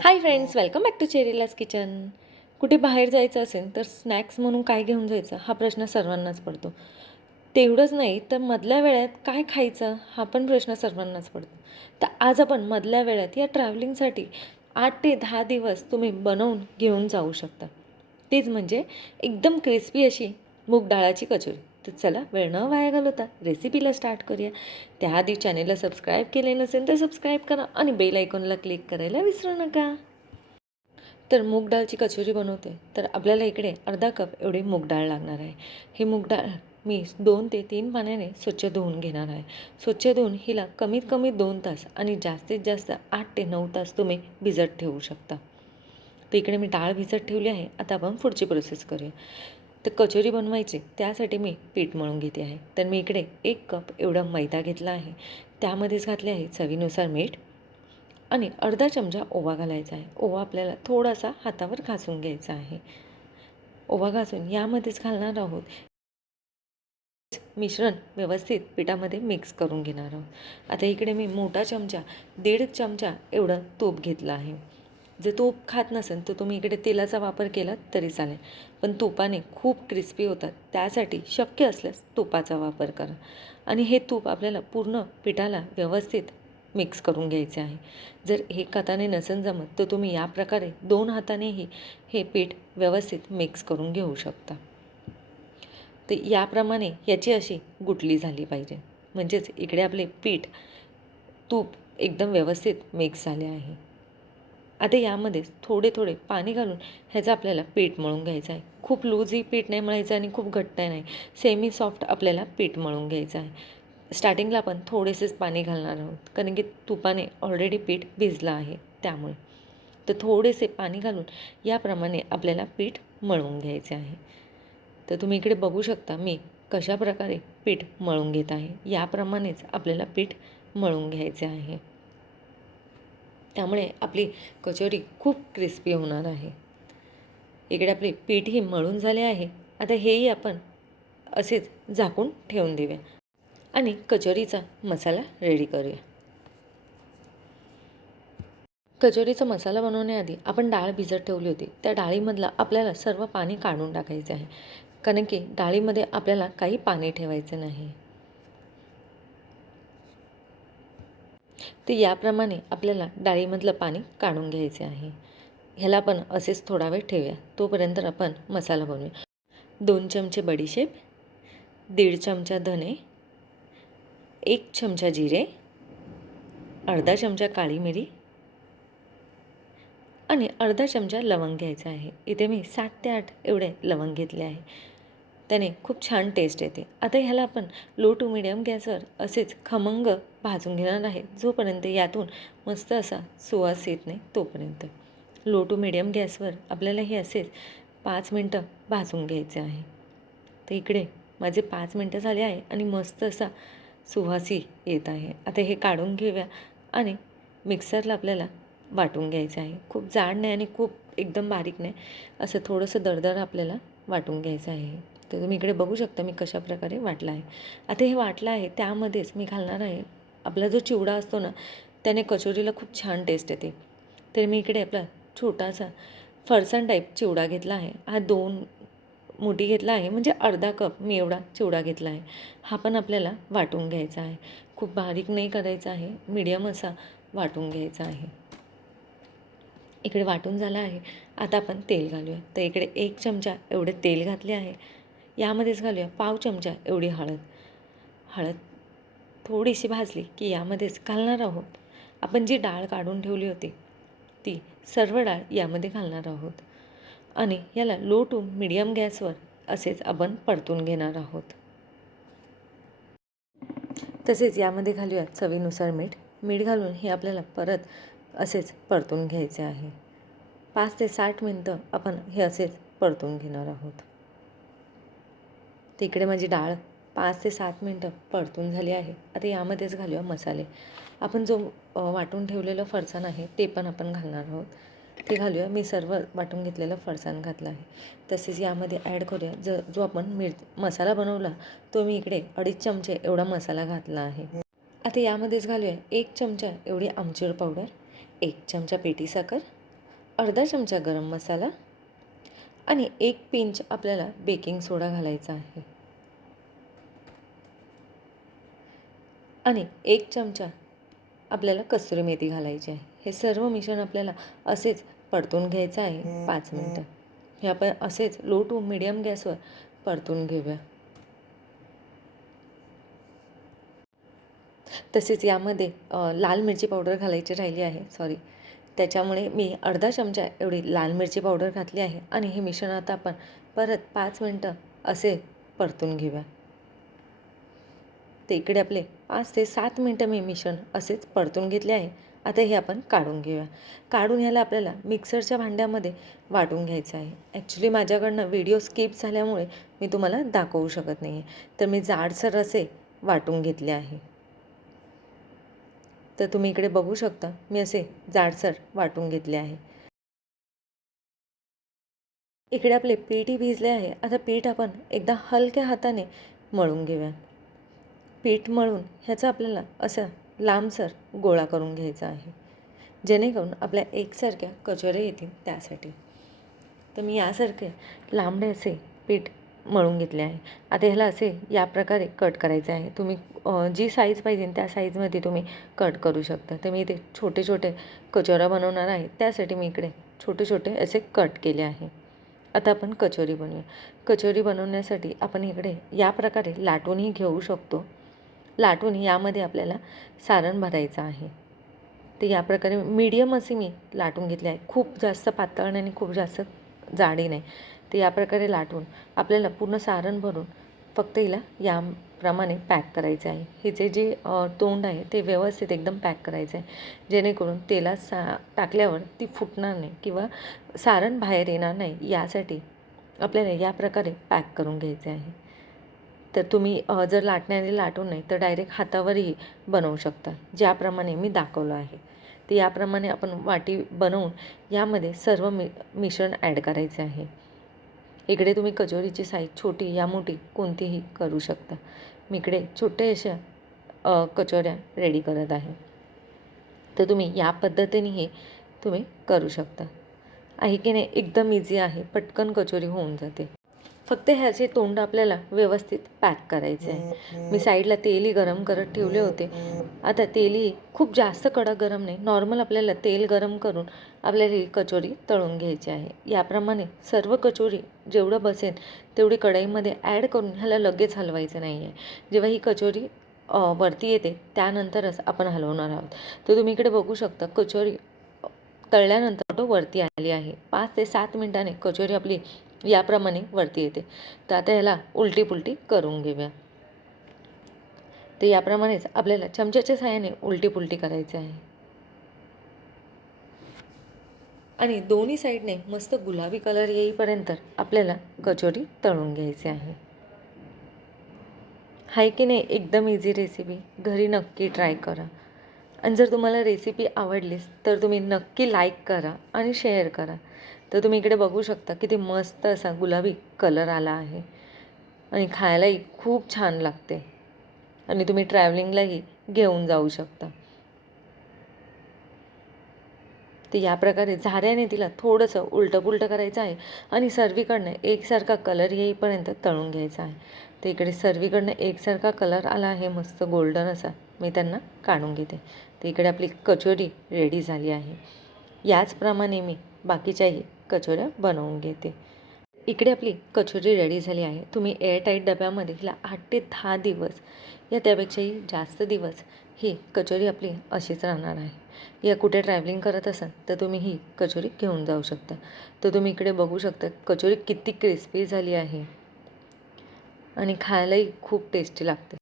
High friends, welcome back to चेरीलाज kitchen. कुठे बाहेर जायचं असेल तर स्नॅक्स म्हणून काय घेऊन जायचं हा प्रश्न सर्वांनाच पडतो. तेवढंच नाही तर मधल्या वेळात काय खायचं हा पण प्रश्न सर्वांनाच पडतो. तर आज आपण मधल्या वेळात या ट्रॅव्हलिंगसाठी 8 ते 10 दिवस तुम्ही बनवून घेऊन जाऊ शकता. तेच म्हणजे एकदम क्रिस्पी अशी मूग डाळाची कचोरी. तर चला वेळ न वाया घालवता रेसिपीला स्टार्ट करूया. त्याआधी चॅनेलला सबस्क्राईब केले नसेल तर सबस्क्राईब करा आणि बेल आयकॉनला क्लिक करायला विसरू नका. तर मूग डाळची कचोरी बनवते तर आपल्याला इकडे अर्धा कप एवढी मूग डाळ लागणार आहे. ही मूग डाळ मी 2 ते 3 पाण्याने स्वच्छ धुवून घेणार आहे. स्वच्छ धुवून हिला कमीत कमी 2 तास आणि जास्तीत जास्त 8 ते 9 तास तुम्ही भिजत ठेवू शकता. तर इकडे मी डाळ भिजत ठेवली आहे. आता आपण पुढची प्रोसेस करूया. तर कचोरी बनवायची त्यासाठी मी पीठ मळून घेते आहे. तर मी इकडे 1 कप एवढा मैदा घेतला आहे. त्यामध्येच घातले आहे चवीनुसार मीठ आणि अर्धा चमचा ओवा घालायचा आहे. ओवा आपल्याला थोडासा हातावर घासून घ्यायचा आहे. ओवा घासून यामध्येच घालणार आहोत. मिश्रण व्यवस्थित पिठामध्ये मिक्स करून घेणार आहोत. आता इकडे मी मोठा चमचा 1.5 चमचा एवढं तूप घेतलं आहे. जर तूप खात नसेल तर तुम्ही इकडे तेलाचा वापर केला तरी चालेल, पण तुपाने खूप क्रिस्पी होतात. त्यासाठी शक्य असल्यास तुपाचा वापर करा आणि हे तूप आपल्याला पूर्ण पिठाला व्यवस्थित मिक्स करून घ्यायचे आहे. जर एक हाताने नसेल जमत तर तुम्ही या प्रकारे 2 हातानेही हे पीठ व्यवस्थित मिक्स करून घेऊ शकता. तर याप्रमाणे याची अशी गुठली झाली पाहिजे. म्हणजेच इकडे आपले पीठ तूप एकदम व्यवस्थित मिक्स झाले आहे. आता यामध्ये थोडे थोडे पाणी घालून ह्याचं आपल्याला पीठ मळून घ्यायचं आहे. खूप लूजही पीठ नाही मळायचं आणि खूप घट्ट नाही, सेमी सॉफ्ट आपल्याला पीठ मळून घ्यायचं आहे. स्टार्टिंगला आपण थोडेसेच पाणी घालणार आहोत कारण की तुपाने ऑलरेडी पीठ भिजलं आहे त्यामुळे. तर थोडेसे पाणी घालून याप्रमाणे आपल्याला पीठ मळून घ्यायचे आहे. तर तुम्ही इकडे बघू शकता मी कशाप्रकारे पीठ मळून घेत आहे. याप्रमाणेच आपल्याला पीठ मळून घ्यायचे आहे. त्यामुळे आपली कचोरी खूप क्रिस्पी होणार आहे. इकडे आपले पीठही मळून झाले आहे. आता हेही आपण असेच झाकून ठेवून देऊया आणि कचोरीचा मसाला रेडी करूया. कचोरीचा मसाला बनवण्याआधी आपण डाळ भिजत ठेवली होती. त्या डाळीमधलं आपल्याला सर्व पाणी काढून टाकायचे आहे कारण की डाळीमध्ये आपल्याला काही पाणी ठेवायचे नाही. तर याप्रमाणे आपल्याला डाळीमधलं पाणी काढून घ्यायचे आहे. ह्याला आपण असेच थोडा वेळ ठेवूया. तोपर्यंत आपण मसाला बनवूया. 2 चमचे बडीशेप, 1.5 चमचा धने, 1 चमचा जिरे, अर्धा चमचा काळी मिरी आणि अर्धा चमचा लवंग घ्यायचा आहे. इथे मी 7 ते 8 एवढे लवंग घेतले आहे. त्याने खूप छान टेस्ट येते. आता ह्याला आपण लो टू मिडियम गॅसवर असेच खमंग भाजून घेणार आहे. जोपर्यंत यातून मस्त असा सुवास येत नाही तोपर्यंत. लो टू मिडियम गॅसवर आपल्याला हे असेच 5 मिनटं भाजून घ्यायचे आहे. तर इकडे माझे 5 मिनटं झाले आहे आणि मस्त असा सुवासही येत आहे. आता हे काढून घेऊया आणि मिक्सरला आपल्याला वाटून घ्यायचं आहे. खूप जाड नाही आणि खूप एकदम बारीक नाही, असं थोडंसं दरदर आपल्याला वाटून घ्यायचं आहे. तर तुम्ही इकडे बघू शकता मी कशाप्रकारे वाटलं आहे. आता हे वाटलं आहे त्यामध्येच मी घालणार आहे आपला जो चिवडा असतो ना, त्याने कचोरीला खूप छान टेस्ट येते. तर मी इकडे आपला छोटासा फरसाण टाईप चिवडा घेतला आहे. हा 2 मोठी घेतला आहे, म्हणजे अर्धा कप मी एवढा चिवडा घेतला आहे. हा पण आपल्याला वाटून घ्यायचा आहे. खूप बारीक नाही करायचा आहे, मीडियम असा वाटून घ्यायचा आहे. इकडे वाटून झाला आहे. आता आपण तेल घालूया. तर इकडे 1 चमचा एवढे तेल घातले आहे. यामध्येच घालूया पाव चमचा एवढी हळद. हळद थोडीशी भाजली की यामध्येच घालणार आहोत आपण जी डाळ काढून ठेवली होती, ती सर्व डाळ यामध्ये घालणार आहोत आणि याला लो टू मिडियम गॅसवर असेच आपण परतून घेणार आहोत. तसेच यामध्ये घालूया चवीनुसार मीठ. मीठ घालून हे आपल्याला परत असेच परतून घ्यायचे आहे. 5 ते 7 मिनटं आपण हे असेच परतून घेणार आहोत. तिकडे माझी डाळ 5 ते 7 मिनटं परतून झाली आहे. आता यामध्येच घालूया मसाले. आपण जो वाटून ठेवलेलं फरसाण आहे ते पण आपण घालणार आहोत. ते घालूया. मी सर्व वाटून घेतलेलं फरसाण घातलं आहे. तसेच यामध्ये ॲड करूया जो आपण मसाला बनवला तो मी इकडे 2.5 चमचे एवढा मसाला घातला आहे. आता यामध्येच घालूया 1 चमचा एवढी आमचूर पावडर, 1 चमचा पिठी साखर अर्धा चमचा गरम मसाला आणि 1 पिंच आपल्याला बेकिंग सोडा घालायचा आहे आणि 1 चमचा आपल्याला कसुरी मेथी घालायची आहे. हे सर्व मिश्रण आपल्याला असेच परतून घ्यायचं आहे 5 मिनिटं. हे आपण असेच लो टू मीडियम गॅसवर परतून घेऊया. तसेच यामध्ये लाल मिरची पावडर घालायची राहिली आहे, त्याच्यामुळे मी अर्धा चमचा एवढी लाल मिरची पावडर घातली आहे आणि हे मिश्रण आता आपण परत 5 मिनिटं असे परतून घेऊया. तर इकडे आपले 5 ते 7 मिनिटं मी मिश्रण असेच परतून घेतले आहे. आता हे आपण काढून घेऊया. काढून ह्याला आपल्याला मिक्सरच्या भांड्यामध्ये वाटून घ्यायचं आहे. ॲक्च्युली माझ्याकडनं व्हिडिओ स्किप झाल्यामुळे मी तुम्हाला दाखवू शकत नाही आहे. तर मी जाडसर असे वाटून घेतले आहे. तर तुम्ही इकडे बघू शकता मी असे जाडसर वाटून घेतले आहे. इकडे आपले पीठही भिजले आहे. आता पीठ आपण एकदा हलक्या हाताने मळून घेऊया. पीठ मळून ह्याचा आपल्याला असा लांबसर गोळा करून घ्यायचा आहे, जेणेकरून आपल्या एकसारख्या कचोऱ्या येतील त्यासाठी. तर मी यासारखे लांबडे असे पीठ मळून घेतले आहे. आता ह्याला असे या प्रकारे कट करायचे आहे. तुम्ही जी साईज पाहिजे त्या साईजमध्ये तुम्ही कट करू शकता. तर मी इथे छोटे छोटे कचोऱ्या बनवणार आहे, त्यासाठी मी इकडे छोटे छोटे असे कट केले आहे. आता आपण कचोरी बनवूया. कचोरी बनवण्यासाठी आपण इकडे या प्रकारे लाटूनही घेऊ शकतो. लाटून यामध्ये आपल्याला सारण भरायचं आहे. तर या प्रकारे मीडियम असे मी लाटून घेतले आहे. खूप जास्त पातळ नाही आणि खूप जास्त जाडी नाही. तर या प्रकारे लाटून आपल्याला पूर्ण सारण भरून फक्त हिला याप्रमाणे पॅक करायचे आहे. हिचे जे तोंड आहे ते व्यवस्थित एकदम पॅक करायचं आहे, जेणेकरून तेलात टाकल्यावर ती फुटणार नाही किंवा सारण बाहेर येणार नाही. यासाठी आपल्याला या प्रकारे पॅक करून घ्यायचे आहे. तर तुम्ही जर लाटण्याने लाटून नाही तर डायरेक्ट हातावरही बनवू शकता, ज्याप्रमाणे मी दाखवलं आहे. तर याप्रमाणे आपण वाटी बनवून यामध्ये सर्व मिश्रण ॲड करायचे आहे. इकडे तुम्ही कचोरीची साईज छोटी या मोठी कोणतीही करू शकता. मी इकडे छोटे अशा कचोऱ्या रेडी करत आहे. तर तुम्ही या पद्धतीने तुम्ही करू शकता. आहे की नाही, एकदम इझी आहे, पटकन कचोरी होऊन जाते. फक्त ह्याचे तोंड आपल्याला व्यवस्थित पॅक करायचे आहे. मी साईडला तेलही गरम करत ठेवले होते. आता तेलही खूप जास्त कडक गरम नाही, नॉर्मल आपल्याला तेल गरम करून आपल्याला ही कचोरी तळून घ्यायची आहे. याप्रमाणे सर्व कचोरी जेवढं बसेल तेवढी कढईमध्ये ॲड करून ह्याला लगेच हलवायचं नाही आहे. जेव्हा ही कचोरी वरती येते त्यानंतरच आपण हलवणार आहोत. तर तुम्ही इकडे बघू शकता कचोरी तळल्यानंतर वरती आली आहे. 5 ते 7 मिनिटांनी कचोरी आपली याप्रमाणे वरती येते. तर आता ह्याला उलटी पुलटी करून घेऊया. तर याप्रमाणेच आपल्याला चमच्याच्या सहाय्याने उलटी पुलटी करायचे आहे आणि दोन्ही साईडने मस्त गुलाबी कलर येईपर्यंत आपल्याला कचोरी तळून घ्यायची आहे. हाय की नाही, एकदम इझी रेसिपी, घरी नक्की ट्राय करा. आणि जर तुम्हाला रेसिपी आवडलीच तर तुम्ही नक्की लाईक करा आणि शेअर करा. तर तुम्ही इकडे बघू शकता किती मस्त असा गुलाबी कलर आला आहे आणि खायलाही खूप छान लागते आणि तुम्ही ट्रॅव्हलिंगलाही घेऊन जाऊ शकता. तर या प्रकारे झाऱ्याने तिला थोडंसं उलटं करायचं आहे आणि सर्वीकडनं एकसारखा कलर येईपर्यंत तळून घ्यायचा आहे. तर इकडे सर्वीकडनं एकसारखा कलर आला आहे, मस्त गोल्डन असा. मी त्यांना काढून घेते. तर इकडे आपली कचोरी रेडी झाली आहे. याचप्रमाणे मी बाकीच्याही कचोऱ्या बनवून घेते. इकडे आपली कचोरी रेडी झाली आहे. तुम्ही एअरटाईट डब्यामध्ये हिला 8 ते 10 दिवस या त्यापेक्षाही जास्त दिवस ही कचोरी आपली अशीच राहणार आहे. या कुठे ट्रॅव्हलिंग करत असाल तर तुम्ही ही कचोरी घेऊन जाऊ शकता. तर तुम्ही इकडे बघू शकता कचोरी किती क्रिस्पी झाली आहे आणि खायलाही खूप टेस्टी लागते.